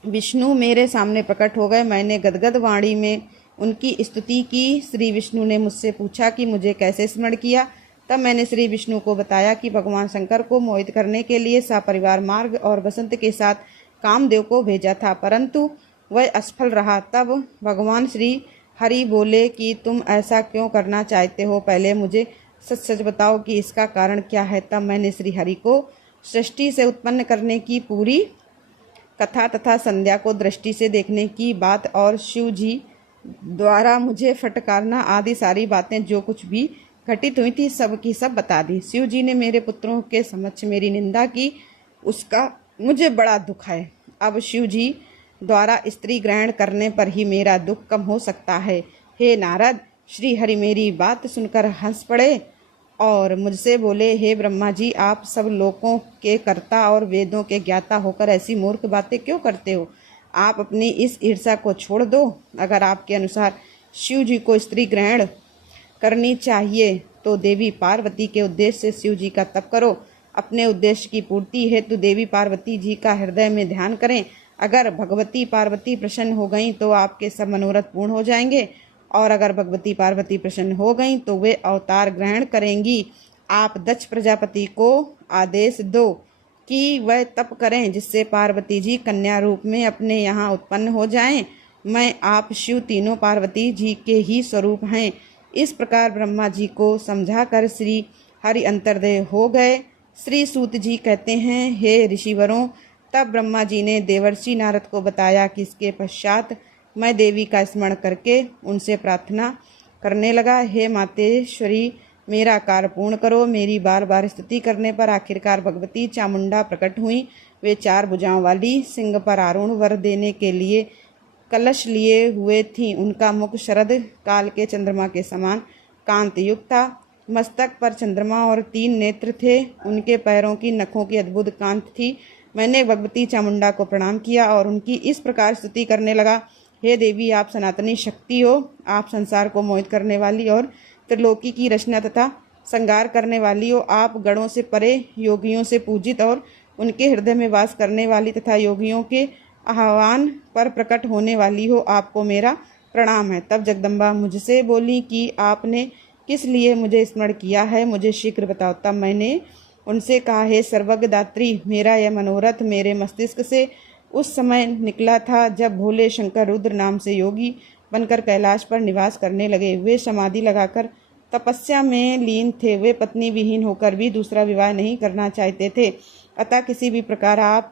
विष्णु मेरे सामने प्रकट हो गए। मैंने गदगद वाणी में उनकी स्तुति की। श्री विष्णु ने मुझसे पूछा कि मुझे कैसे स्मरण किया। तब मैंने श्री विष्णु को बताया कि भगवान शंकर को मोहित करने के लिए सपरिवार मार्ग और बसंत के साथ कामदेव को भेजा था, परंतु वह असफल रहा। तब भगवान श्री हरि बोले कि तुम ऐसा क्यों करना चाहते हो, पहले मुझे सच सच बताओ कि इसका कारण क्या है। तब मैंने श्री हरि को सृष्टि से उत्पन्न करने की पूरी कथा तथा संध्या को दृष्टि से देखने की बात और शिव जी द्वारा मुझे फटकारना आदि सारी बातें जो कुछ भी घटित हुई थी सब की सब बता दी। शिव जी ने मेरे पुत्रों के समक्ष मेरी निंदा की, उसका मुझे बड़ा दुख है। अब शिव जी द्वारा स्त्री ग्रहण करने पर ही मेरा दुख कम हो सकता है। हे नारद, श्री हरि मेरी बात सुनकर हंस पड़े और मुझसे बोले, हे ब्रह्मा जी, आप सब लोकों के कर्ता और वेदों के ज्ञाता होकर ऐसी मूर्ख बातें क्यों करते हो। आप अपनी इस ईर्ष्या को छोड़ दो। अगर आपके अनुसार शिव जी को स्त्री ग्रहण करनी चाहिए तो देवी पार्वती के उद्देश्य से शिव जी का तप करो। अपने उद्देश्य की पूर्ति हेतु देवी पार्वती जी का हृदय में ध्यान करें। अगर भगवती पार्वती प्रसन्न हो गईं तो आपके सब मनोरथ पूर्ण हो जाएंगे, और अगर भगवती पार्वती प्रसन्न हो गईं तो वे अवतार ग्रहण करेंगी। आप दक्ष प्रजापति को आदेश दो कि वह तप करें जिससे पार्वती जी कन्या रूप में अपने यहाँ उत्पन्न हो जाएं। मैं आप शिव तीनों पार्वती जी के ही स्वरूप हैं। इस प्रकार ब्रह्मा जी को समझाकर श्री हरि अंतर्दय हो गए। श्री सूत जी कहते हैं, हे ऋषिवरों, तब ब्रह्मा जी ने देवर्षि नारद को बताया कि इसके पश्चात मैं देवी का स्मरण करके उनसे प्रार्थना करने लगा, हे मातेश्वरी, मेरा कार्य पूर्ण करो। मेरी बार बार स्तुति करने पर आखिरकार भगवती चामुंडा प्रकट हुई। वे 4 भुजाओं वाली, सिंह पर आरूढ़, वर देने के लिए कलश लिए हुए थीं। उनका मुख शरद काल के चंद्रमा के समान कांति युक्त था। मस्तक पर चंद्रमा और 3 नेत्र थे। उनके पैरों की नखों की अद्भुत कांति थी। मैंने भगवती चामुंडा को प्रणाम किया और उनकी इस प्रकार स्तुति करने लगा, हे देवी, आप सनातनी शक्ति हो। आप संसार को मोहित करने वाली और त्रिलोकी की रचना तथा संगार करने वाली हो। आप गणों से परे, योगियों से पूजित और उनके हृदय में वास करने वाली तथा योगियों के आह्वान पर प्रकट होने वाली हो। आपको मेरा प्रणाम है। तब जगदम्बा मुझसे बोली कि आपने किस लिए मुझे स्मरण किया है, मुझे शीघ्र बताओ। तब मैंने उनसे कहा, हे सर्वज्ञदात्री, मेरा यह मनोरथ मेरे मस्तिष्क से उस समय निकला था जब भोले शंकर रुद्र नाम से योगी बनकर कैलाश पर निवास करने लगे। वे समाधि लगाकर तपस्या में लीन थे। वे पत्नी विहीन होकर भी दूसरा विवाह नहीं करना चाहते थे। अतः किसी भी प्रकार आप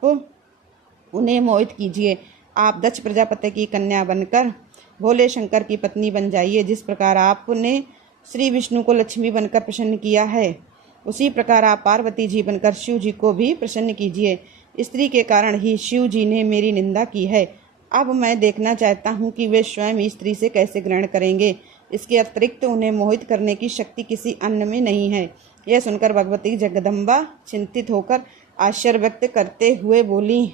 उन्हें मोहित कीजिए। आप दक्ष प्रजापति की कन्या बनकर भोले शंकर की पत्नी बन जाइए। जिस प्रकार आपने श्री विष्णु को लक्ष्मी बनकर प्रसन्न किया है, उसी प्रकार आप पार्वती जी बनकर शिव जी को भी प्रसन्न कीजिए। स्त्री के कारण ही शिव जी ने मेरी निंदा की है। अब मैं देखना चाहता हूँ कि वे स्वयं स्त्री से कैसे ग्रहण करेंगे। इसके अतिरिक्त उन्हें मोहित करने की शक्ति किसी अन्य में नहीं है। यह सुनकर भगवती जगदम्बा चिंतित होकर आश्चर्य व्यक्त करते हुए बोली,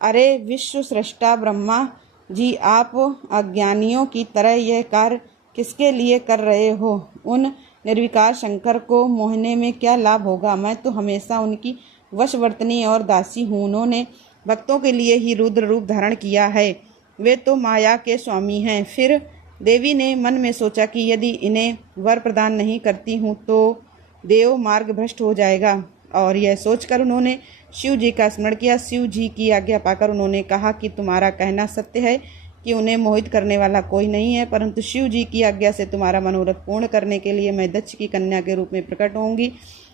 अरे विश्व सृष्टा ब्रह्मा जी, आप अज्ञानियों की तरह यह कार्य किसके लिए कर रहे हो? उन निर्विकार शंकर को मोहने में क्या लाभ होगा? मैं तो हमेशा उनकी वशवर्तनी और दासी हूँ। उन्होंने भक्तों के लिए ही रुद्र रूप धारण किया है। वे तो माया के स्वामी हैं। फिर देवी ने मन में सोचा कि यदि इन्हें वर प्रदान नहीं करती हूँ तो देव मार्ग भ्रष्ट हो जाएगा, और यह सोचकर उन्होंने शिव जी का स्मरण किया। शिव जी की आज्ञा पाकर उन्होंने कहा कि तुम्हारा कहना सत्य है कि उन्हें मोहित करने वाला कोई नहीं है, परंतु शिव जी की आज्ञा से तुम्हारा मनोरथ पूर्ण करने के लिए मैं दक्ष की कन्या के रूप में प्रकट होंगी।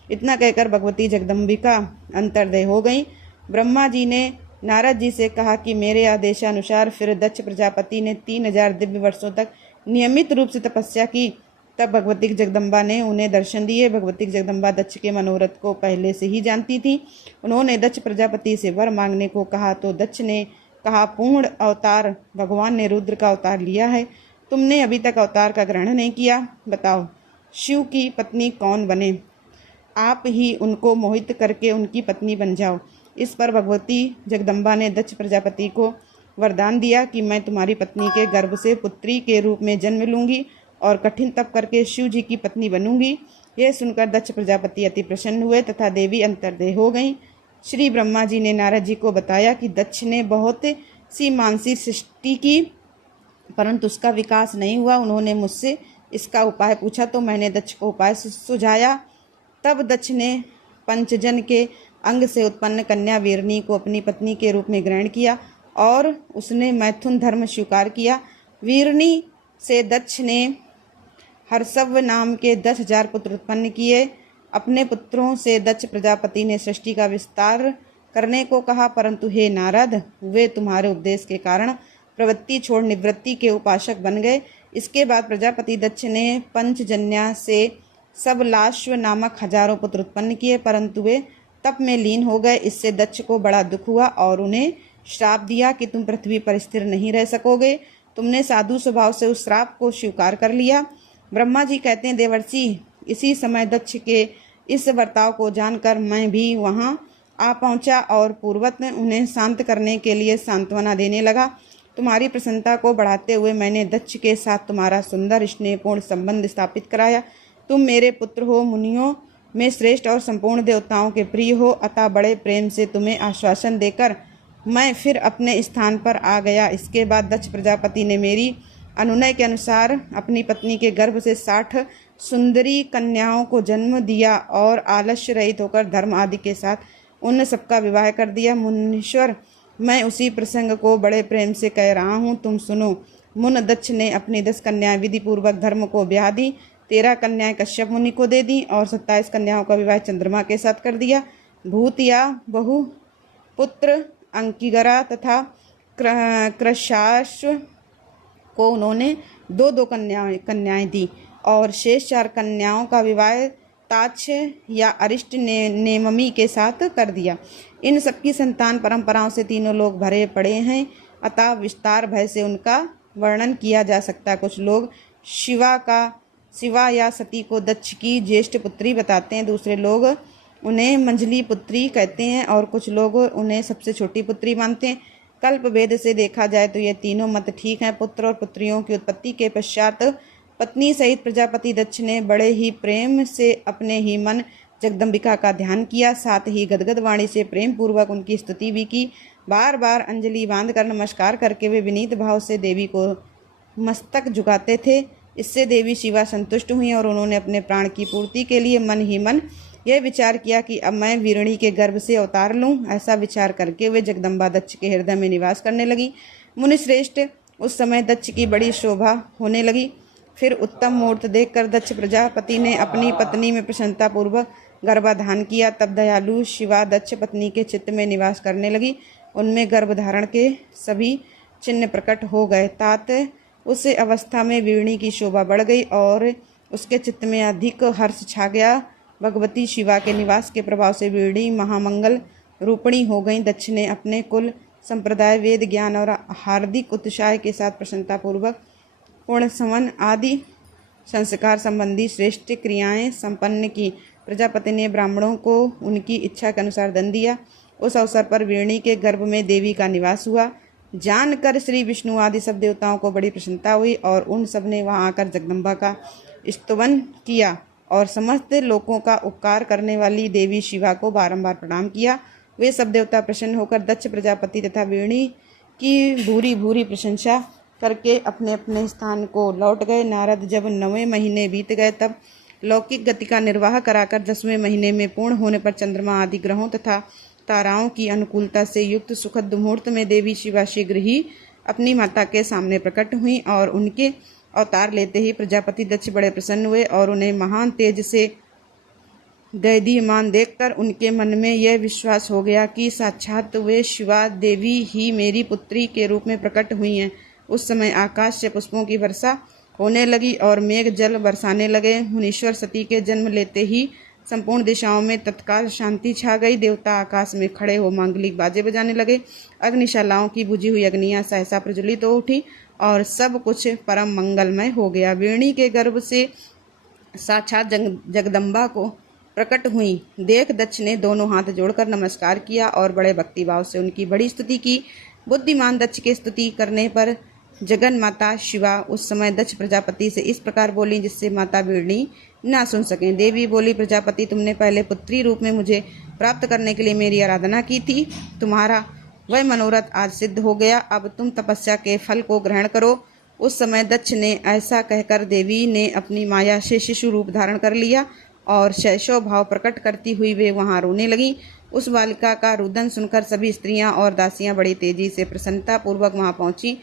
इतना कहकर भगवती जगदम्बिका अंतर्दय हो गई। ब्रह्मा जी ने नारद जी से कहा कि मेरे आदेशानुसार फिर दक्ष प्रजापति ने 3000 दिव्य वर्षों तक नियमित रूप से तपस्या की। तब भगवती जगदम्बा ने उन्हें दर्शन दिए। भगवती जगदम्बा दक्ष के मनोरथ को पहले से ही जानती थी। उन्होंने दक्ष प्रजापति से वर मांगने को कहा तो दक्ष ने कहा, पूर्ण अवतार भगवान ने रुद्र का अवतार लिया है। तुमने अभी तक अवतार का ग्रहण नहीं किया। बताओ शिव की पत्नी कौन बने? आप ही उनको मोहित करके उनकी पत्नी बन जाओ। इस पर भगवती जगदम्बा ने दक्ष प्रजापति को वरदान दिया कि मैं तुम्हारी पत्नी के गर्भ से पुत्री के रूप में जन्म लूंगी और कठिन तप करके शिव जी की पत्नी बनूंगी। यह सुनकर दक्ष प्रजापति अति प्रसन्न हुए तथा देवी अंतर्देह हो गई। श्री ब्रह्मा जी ने नारद जी को बताया कि दक्ष ने बहुत सी मानसी सृष्टि की, परंतु उसका विकास नहीं हुआ। उन्होंने मुझसे इसका उपाय पूछा तो मैंने दक्ष को उपाय सुझाया। तब दक्ष ने पंचजन के अंग से उत्पन्न कन्या वीरनी को अपनी पत्नी के रूप में ग्रहण किया और उसने मैथुन धर्म स्वीकार किया। वीरनी से दक्ष ने हर्षव नाम के 10,000 पुत्र उत्पन्न किए। अपने पुत्रों से दक्ष प्रजापति ने सृष्टि का विस्तार करने को कहा, परंतु हे नारद, वे तुम्हारे उपदेश के कारण प्रवृत्ति छोड़ निवृत्ति के उपासक बन गए। इसके बाद प्रजापति दक्ष ने पंचजन्या से सबलाश्व नामक हजारों पुत्र उत्पन्न किए, परंतु वे तप में लीन हो गए। इससे दक्ष को बड़ा दुख हुआ और उन्हें श्राप दिया कि तुम पृथ्वी पर स्थिर नहीं रह सकोगे। तुमने साधु स्वभाव से उस श्राप को स्वीकार कर लिया। ब्रह्मा जी कहते हैं, देवर्षि, इसी समय दक्ष के इस बर्ताव को जानकर मैं भी वहां आ पहुंचा और पूर्वत उन्हें शांत करने के लिए सांत्वना देने लगा। तुम्हारी प्रसन्नता को बढ़ाते हुए मैंने दक्ष के साथ तुम्हारा सुंदर स्नेहपूर्ण संबंध स्थापित कराया। तुम मेरे पुत्र हो, मुनियों में श्रेष्ठ और संपूर्ण देवताओं के प्रिय हो, अतः बड़े प्रेम से तुम्हें आश्वासन देकर मैं फिर अपने स्थान पर आ गया। इसके बाद दक्ष प्रजापति ने मेरी अनुनय के अनुसार अपनी पत्नी के गर्भ से 60 सुंदरी कन्याओं को जन्म दिया और आलस्य रहित होकर धर्म आदि के साथ उन सबका विवाह कर दिया। मुनीश्वर, मैं उसी प्रसंग को बड़े प्रेम से कह रहा हूँ, तुम सुनो। मुन दक्ष ने अपनी 10 कन्याएं विधि पूर्वक धर्म को ब्याह दी, 13 कन्याएं कश्यप मुनि को दे दी और 27 कन्याओं का विवाह चंद्रमा के साथ कर दिया। भूत या बहु पुत्र अंकिगरा तथा कृशाश्व को उन्होंने 2-2 कन्याएं दी और शेष 4 कन्याओं का विवाह ताक्ष या अरिष्ट नेममी के साथ कर दिया। इन सबकी संतान परंपराओं से तीनों लोग भरे पड़े हैं, अतः विस्तार भय से उनका वर्णन किया जा सकता है। कुछ लोग शिवा या सती को दक्ष की ज्येष्ठ पुत्री बताते हैं, दूसरे लोग उन्हें मंजली पुत्री कहते हैं और कुछ लोग उन्हें सबसे छोटी पुत्री मानते हैं। कल्प भेद से देखा जाए तो ये तीनों मत ठीक हैं। पुत्र और पुत्रियों की उत्पत्ति के पश्चात पत्नी सहित प्रजापति दक्ष ने बड़े ही प्रेम से अपने ही मन जगदम्बिका का ध्यान किया, साथ ही गदगद वाणी से प्रेम पूर्वक उनकी स्तुति भी की। बार बार अंजलि बांधकर नमस्कार करके वे विनीत भाव से देवी को मस्तक झुकाते थे। इससे देवी शिवा संतुष्ट हुई और उन्होंने अपने प्राण की पूर्ति के लिए मन ही मन यह विचार किया कि अब मैं वीरणी के गर्भ से अवतार लूं। ऐसा विचार करके वे जगदम्बा दक्ष के हृदय में निवास करने लगी। मुनिश्रेष्ठ, उस समय दक्ष की बड़ी शोभा होने लगी। फिर उत्तम मुहूर्त देखकर दक्ष प्रजापति ने अपनी पत्नी में प्रसन्नता पूर्वक गर्भाधान किया। तब दयालु शिवा दक्ष पत्नी के चित्त में निवास करने लगी। उनमें गर्भधारण के सभी चिन्ह प्रकट हो गए। तात उस अवस्था में वीरणी की शोभा बढ़ गई और उसके चित्त में अधिक हर्ष छा गया। भगवती शिवा के निवास के प्रभाव से वीरणी महामंगल रूपिणी हो गई। दक्ष ने अपने कुल संप्रदाय, वेद ज्ञान और हार्दिक उत्साह के साथ प्रसन्नता पूर्वक पूर्ण सवन आदि संस्कार संबंधी श्रेष्ठ क्रियाएं संपन्न की। प्रजापति ने ब्राह्मणों को उनकी इच्छा के अनुसार दंड दिया। उस अवसर पर वीरणी के गर्भ में देवी का निवास हुआ। जानकर श्री विष्णु आदि सब देवताओं को बड़ी प्रसन्नता हुई और उन सब ने वहां आकर जगदम्बा का स्तुवन किया और समस्त लोगों का उपकार करने वाली देवी शिवा को बारंबार प्रणाम किया। वे सब देवता प्रसन्न होकर दक्ष प्रजापति तथा वीरणी की भूरी भूरी प्रशंसा करके अपने अपने स्थान को लौट गए। नारद जब 9वें महीने बीत गए तब लौकिक गति का निर्वाह कराकर 10वें महीने में पूर्ण होने पर चंद्रमा आदि ग्रहों तथा ताराओं की अनुकूलता से युक्त सुखद मुहूर्त में देवी शिवा शीघ्र ही अपनी माता के सामने प्रकट हुई और उनके अवतार लेते ही प्रजापति दक्ष बड़े प्रसन्न हुए और उन्हें महान तेज से दैदीयमान देखकर उनके मन में यह विश्वास हो गया कि साक्षात वे शिवा देवी ही मेरी पुत्री के रूप में प्रकट हुई हैं। उस समय आकाश से पुष्पों की वर्षा होने लगी और मेघ जल बरसाने लगे। मुनीश्वर सती के जन्म लेते ही संपूर्ण दिशाओं में तत्काल शांति छा गई। देवता आकाश में खड़े हो मांगलिक बाजे बजाने लगे। अग्निशालाओं की बुझी हुई अग्नियां सहसा प्रज्वलित हो उठी और सब कुछ परम मंगलमय हो गया। वीरणी के गर्भ से साक्षात जगदम्बा को प्रकट हुई देख दक्ष ने दोनों हाथ जोड़कर नमस्कार किया और बड़े भक्तिभाव से उनकी बड़ी स्तुति की। बुद्धिमान दक्ष की स्तुति करने पर जगन माता शिवा उस समय दक्ष प्रजापति से इस प्रकार बोली जिससे माता वीरणी ना सुन सकें। देवी बोली, प्रजापति, तुमने पहले पुत्री रूप में मुझे प्राप्त करने के लिए मेरी आराधना की थी। तुम्हारा वह मनोरथ आज सिद्ध हो गया। अब तुम तपस्या के फल को ग्रहण करो। उस समय दक्ष ने ऐसा कहकर देवी ने अपनी माया से शिशु रूप धारण कर लिया और शैशव भाव प्रकट करती हुई वे वहां रोने लगी। उस बालिका का रुदन सुनकर सभी स्त्रियां और दासियां बड़ी तेजी से प्रसन्नता पूर्वक वहां पहुंची।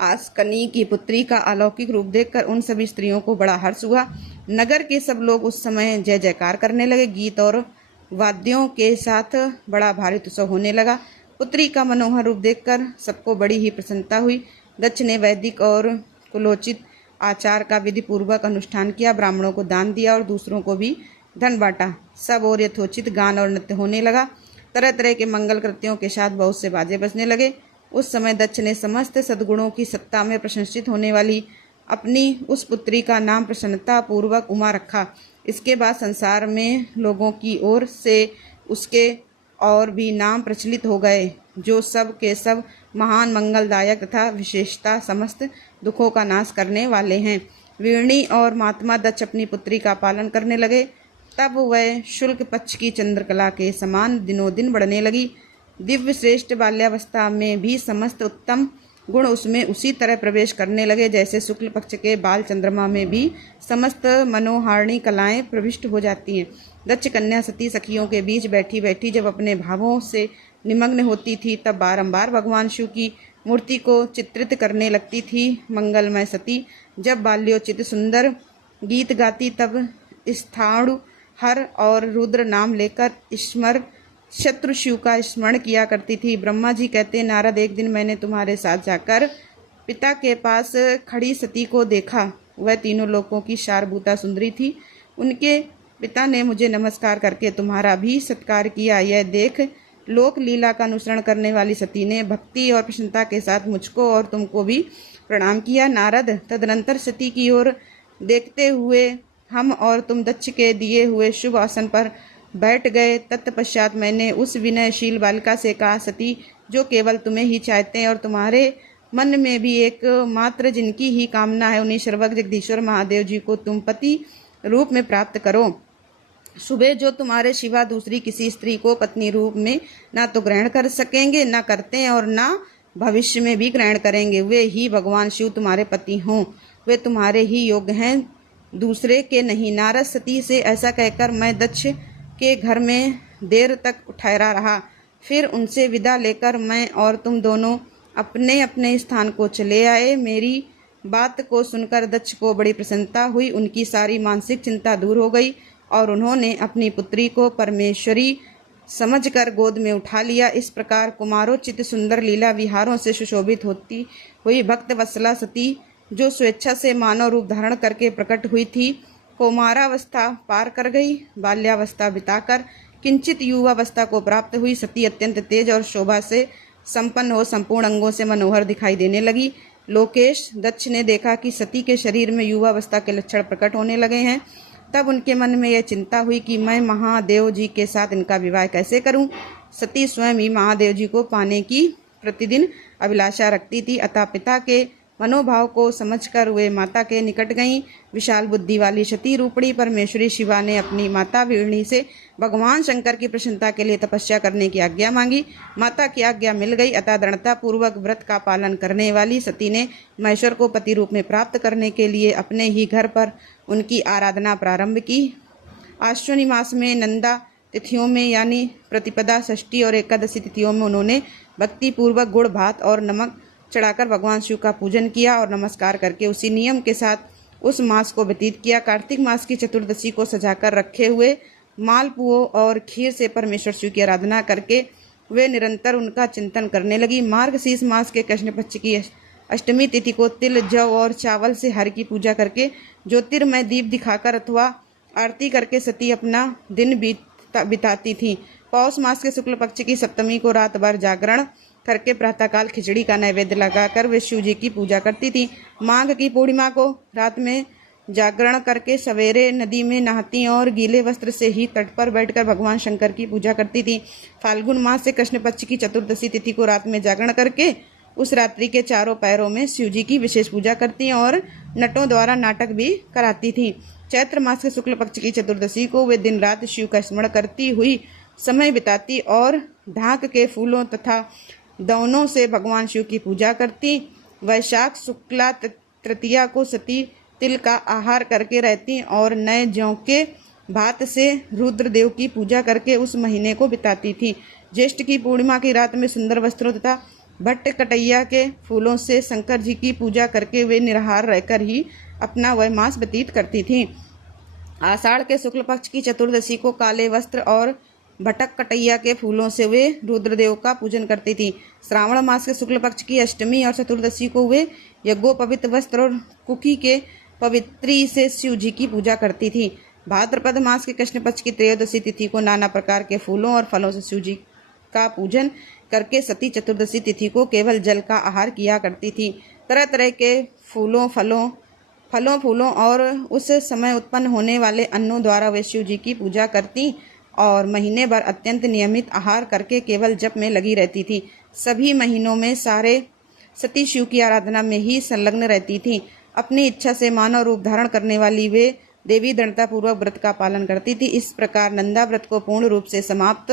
आस्कनी की पुत्री का अलौकिक रूप देखकर उन सभी स्त्रियों को बड़ा हर्ष हुआ। नगर के सब लोग उस समय जय जयकार करने लगे। गीत और वाद्यों के साथ बड़ा भारी उत्सव होने लगा। पुत्री का मनोहर रूप देखकर सबको बड़ी ही प्रसन्नता हुई। दक्ष ने वैदिक और कुलोचित आचार का विधि पूर्वक अनुष्ठान किया, ब्राह्मणों को दान दिया और दूसरों को भी धन बांटा। सब और यथोचित गान और नृत्य होने लगा। तरह तरह के मंगल कृत्यों के साथ बहुत से बाजे बजने लगे। उस समय दक्ष ने समस्त सद्गुणों की सत्ता में प्रशंसित होने वाली अपनी उस पुत्री का नाम प्रसन्नता पूर्वक उमा रखा। इसके बाद संसार में लोगों की ओर से उसके और भी नाम प्रचलित हो गए जो सब के सब महान मंगलदायक तथा विशेषता समस्त दुखों का नाश करने वाले हैं। वीरणी और महात्मा दक्ष अपनी पुत्री का पालन करने लगे। तब वह शुक्ल पक्ष की चंद्रकला के समान दिनों दिन बढ़ने लगी। दिव्य श्रेष्ठ बाल्यावस्था में भी समस्त उत्तम गुण उसमें उसी तरह प्रवेश करने लगे जैसे शुक्ल पक्ष के बाल चंद्रमा में भी समस्त मनोहारिणी कलाएं प्रविष्ट हो जाती हैं। दक्ष कन्या सती सखियों के बीच बैठी बैठी जब अपने भावों से निमग्न होती थी तब बारंबार भगवान शिव की मूर्ति को चित्रित करने लगती थी। मंगलमय सती जब बाल्योचित सुंदर गीत गाती तब स्थाणु हर और रुद्र नाम लेकर स्मर शत्रु शिव का स्मरण किया करती थी। ब्रह्मा जी कहते, नारद, एक दिन मैंने तुम्हारे साथ जाकर पिता के पास खड़ी सती को देखा। वह तीनों लोकों की सारभूता सुंदरी थी। उनके पिता ने मुझे नमस्कार करके तुम्हारा भी सत्कार किया। यह देख लोक लीला का अनुसरण करने वाली सती ने भक्ति और प्रसन्नता के साथ मुझको और तुमको भी प्रणाम किया। नारद, तदनंतर सती की ओर देखते हुए हम और तुम दक्ष के दिए हुए शुभ आसन पर बैठ गए। तत्पश्चात मैंने उस विनयशील बालिका से कहा, सती, जो केवल तुम्हें ही चाहते हैं और तुम्हारे मन में भी एक मात्र जिनकी ही कामना है, उन्हीं सर्वज्ञ जगदीश्वर महादेव जी को तुम पति रूप में प्राप्त करो। सुबह जो तुम्हारे सिवा दूसरी किसी स्त्री को पत्नी रूप में ना तो ग्रहण कर सकेंगे, ना करते हैं और ना भविष्य में भी ग्रहण करेंगे, वे ही भगवान शिव तुम्हारे पति हों। वे तुम्हारे ही योग्य हैं, दूसरे के नहीं। नारद सती से ऐसा कहकर मैं दक्ष के घर में देर तक ठहरा रहा। फिर उनसे विदा लेकर मैं और तुम दोनों अपने अपने स्थान को चले आए। मेरी बात को सुनकर दक्ष को बड़ी प्रसन्नता हुई। उनकी सारी मानसिक चिंता दूर हो गई और उन्होंने अपनी पुत्री को परमेश्वरी समझकर गोद में उठा लिया। इस प्रकार कुमारोचित सुंदर लीला विहारों से सुशोभित होती हुई भक्त वत्सला सती, जो स्वेच्छा से मानव रूप धारण करके प्रकट हुई थी, कौमारावस्था पार कर गई। बाल्यावस्था बिताकर किंचित युवावस्था को प्राप्त हुई सती अत्यंत तेज और शोभा से संपन्न हो संपूर्ण अंगों से मनोहर दिखाई देने लगी। लोकेश दक्ष ने देखा कि सती के शरीर में युवावस्था के लक्षण प्रकट होने लगे हैं। तब उनके मन में यह चिंता हुई कि मैं महादेव जी के साथ इनका विवाह कैसे करूं। सती स्वयं ही महादेव जी को पाने की प्रतिदिन अभिलाषा रखती थी, अतः पिता के मनोभाव को समझकर वे माता के निकट गईं। विशाल बुद्धि वाली सती रूपणी परमेश्वरी शिवा ने अपनी माता वीरणी से भगवान शंकर की प्रसन्नता के लिए तपस्या करने की आज्ञा मांगी। माता की आज्ञा मिल गई, अतः दृढ़ता पूर्वक व्रत का पालन करने वाली सती ने महेश्वर को पति रूप में प्राप्त करने के लिए अपने ही घर पर उनकी आराधना प्रारंभ की। आश्विनी मास में नंदा तिथियों में यानी प्रतिपदा, षष्ठी और एकादशी तिथियों में उन्होंने भक्ति पूर्वक गुड़, भात और नमक चढ़ाकर भगवान शिव का पूजन किया और नमस्कार करके उसी नियम के साथ उस मास को व्यतीत किया। कार्तिक मास की चतुर्दशी को सजाकर रखे हुए मालपुओं और खीर से परमेश्वर शिव की आराधना करके वे निरंतर उनका चिंतन करने लगी। मार्गशीर्ष मास के कृष्ण पक्ष की अष्टमी तिथि को तिल, जौ और चावल से हरि की पूजा करके ज्योतिर्मय दीप दिखाकर अथवा आरती करके सती अपना दिन बिताती थी। पौष मास के शुक्ल पक्ष की सप्तमी को रात भर जागरण करके प्रातःकाल खिचड़ी का नैवेद्य लगाकर वे शिव जी की पूजा करती थी। माघ की पूर्णिमा को रात में जागरण करके सवेरे नदी में नहाती और गीले वस्त्र से ही तट पर बैठकर भगवान शंकर की पूजा करती थी। फाल्गुन मास से कृष्ण पक्ष की चतुर्दशी तिथि को रात में जागरण करके उस रात्रि के चारों पैरों में शिव जी की विशेष पूजा करती और नटों द्वारा नाटक भी कराती थी। चैत्र मास के शुक्ल पक्ष की चतुर्दशी को वे दिन रात शिव का स्मरण करती हुई समय बिताती और ढाक के फूलों तथा दवनों से भगवान शिव की पूजा करती। वैशाख शुक्ला तृतीया को सती तिल का आहार करके रहती और नए जौ के भात से रुद्रदेव की पूजा करके उस महीने को बिताती थी। ज्येष्ठ की पूर्णिमा की रात में सुंदर वस्त्रों तथा भट्ट कटैया के फूलों से शंकर जी की पूजा करके वे निराहार रहकर ही अपना वह मास व्यतीत करती थी। आषाढ़ के शुक्ल पक्ष की चतुर्दशी को काले वस्त्र और भटक कटैया के फूलों से वे रुद्रदेव का पूजन करती थी। श्रावण मास के शुक्ल पक्ष की अष्टमी और चतुर्दशी को वे यज्ञोपवित वस्त्र और कुकी के पवित्री से शिव जी की पूजा करती थी। भाद्रपद मास के कृष्ण पक्ष की त्रयोदशी तिथि को नाना प्रकार के फूलों और फलों से शिव जी का पूजन करके सती चतुर्दशी तिथि को केवल जल का आहार किया करती थी। तरह तरह के फलों फूलों और उस समय उत्पन्न होने वाले अन्नों द्वारा वे शिव जी की पूजा करती और महीने भर अत्यंत नियमित आहार करके केवल जप में लगी रहती थी। सभी महीनों में सारे सती शिव की आराधना में ही संलग्न रहती थी। अपनी इच्छा से मानव रूप धारण करने वाली वे देवी दृढ़ता पूर्वक व्रत का पालन करती थी। इस प्रकार नंदा व्रत को पूर्ण रूप से समाप्त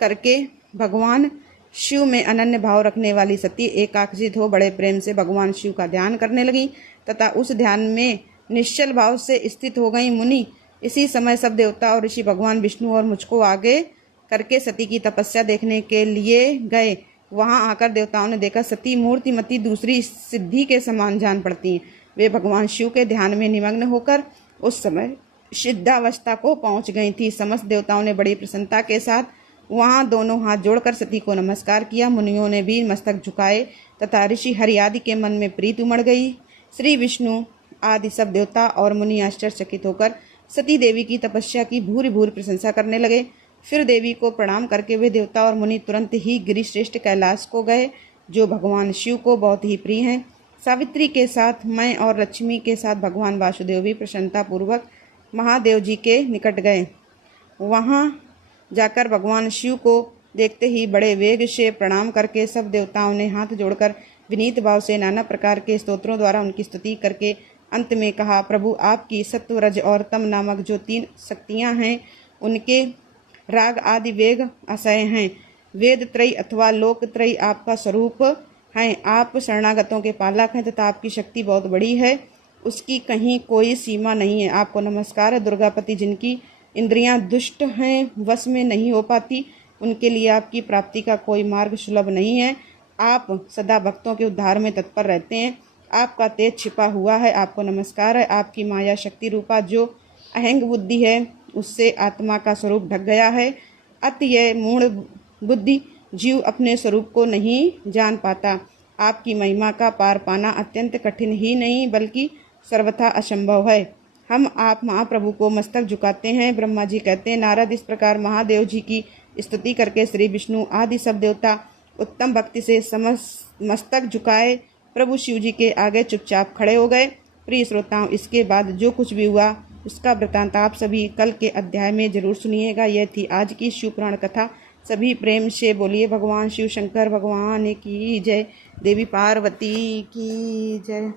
करके भगवान शिव में अनन्य भाव रखने वाली सती एकाग्रचित हो बड़े प्रेम से भगवान शिव का ध्यान करने लगी तथा उस ध्यान में निश्चल भाव से स्थित हो गई। मुनि इसी समय सब देवता और ऋषि भगवान विष्णु और मुझको आगे करके सती की तपस्या देखने के लिए गए। वहां आकर देवताओं ने देखा सती मूर्तिमती दूसरी सिद्धि के समान जान पड़ती हैं। वे भगवान शिव के ध्यान में निमग्न होकर उस समय सिद्धावस्था को पहुंच गई थी। समस्त देवताओं ने बड़ी प्रसन्नता के साथ वहां दोनों हाथ जोड़कर सती को नमस्कार किया। मुनियों ने भी मस्तक झुकाए तथा ऋषि हरि आदि के मन में प्रीति उमड़ गई। श्री विष्णु आदि सब देवता और मुनि आश्चर्यचकित होकर सती देवी की तपस्या की भूरि भूरि प्रशंसा करने लगे। फिर देवी को प्रणाम करके वे देवता और मुनि तुरंत ही गिरिश्रेष्ठ कैलाश को गए, जो भगवान शिव को बहुत ही प्रिय हैं। सावित्री के साथ मैं और लक्ष्मी के साथ भगवान वासुदेव भी प्रसन्नता पूर्वक महादेव जी के निकट गए। वहां जाकर भगवान शिव को देखते ही बड़े वेग से प्रणाम करके सब देवताओं ने हाथ जोड़कर विनीत भाव से नाना प्रकार के स्तोत्रों द्वारा उनकी स्तुति करके अंत में कहा, प्रभु आपकी सत्व रज और तम नामक जो 3 शक्तियां हैं उनके राग आदि वेग आशय हैं। वेद त्रयी अथवा लोक त्रयी आपका स्वरूप हैं। आप शरणागतों के पालक हैं तथा आपकी शक्ति बहुत बड़ी है। उसकी कहीं कोई सीमा नहीं है। आपको नमस्कार है दुर्गापति, जिनकी इंद्रियां दुष्ट हैं, वश में नहीं हो पाती, उनके लिए आपकी प्राप्ति का कोई मार्ग सुलभ नहीं है। आप सदा भक्तों के उद्धार में तत्पर रहते हैं। आपका तेज छिपा हुआ है। आपको नमस्कार है। आपकी माया शक्ति रूपा जो अहंग बुद्धि है, उससे आत्मा का स्वरूप ढक गया है। अतः मूढ़ बुद्धि जीव अपने स्वरूप को नहीं जान पाता। आपकी महिमा का पार पाना अत्यंत कठिन ही नहीं बल्कि सर्वथा असंभव है। हम आप महाप्रभु को मस्तक झुकाते हैं। ब्रह्मा जी कहते हैं, नारद इस प्रकार महादेव जी की स्तुति करके श्री विष्णु आदि सब देवता उत्तम भक्ति से मस्तक झुकाए प्रभु शिव जी के आगे चुपचाप खड़े हो गए। प्रिय श्रोताओं, इसके बाद जो कुछ भी हुआ उसका वृतांत आप सभी कल के अध्याय में जरूर सुनिएगा। यह थी आज की शिव पुराण कथा। सभी प्रेम से बोलिए भगवान शिव शंकर भगवान की जय, देवी पार्वती की जय।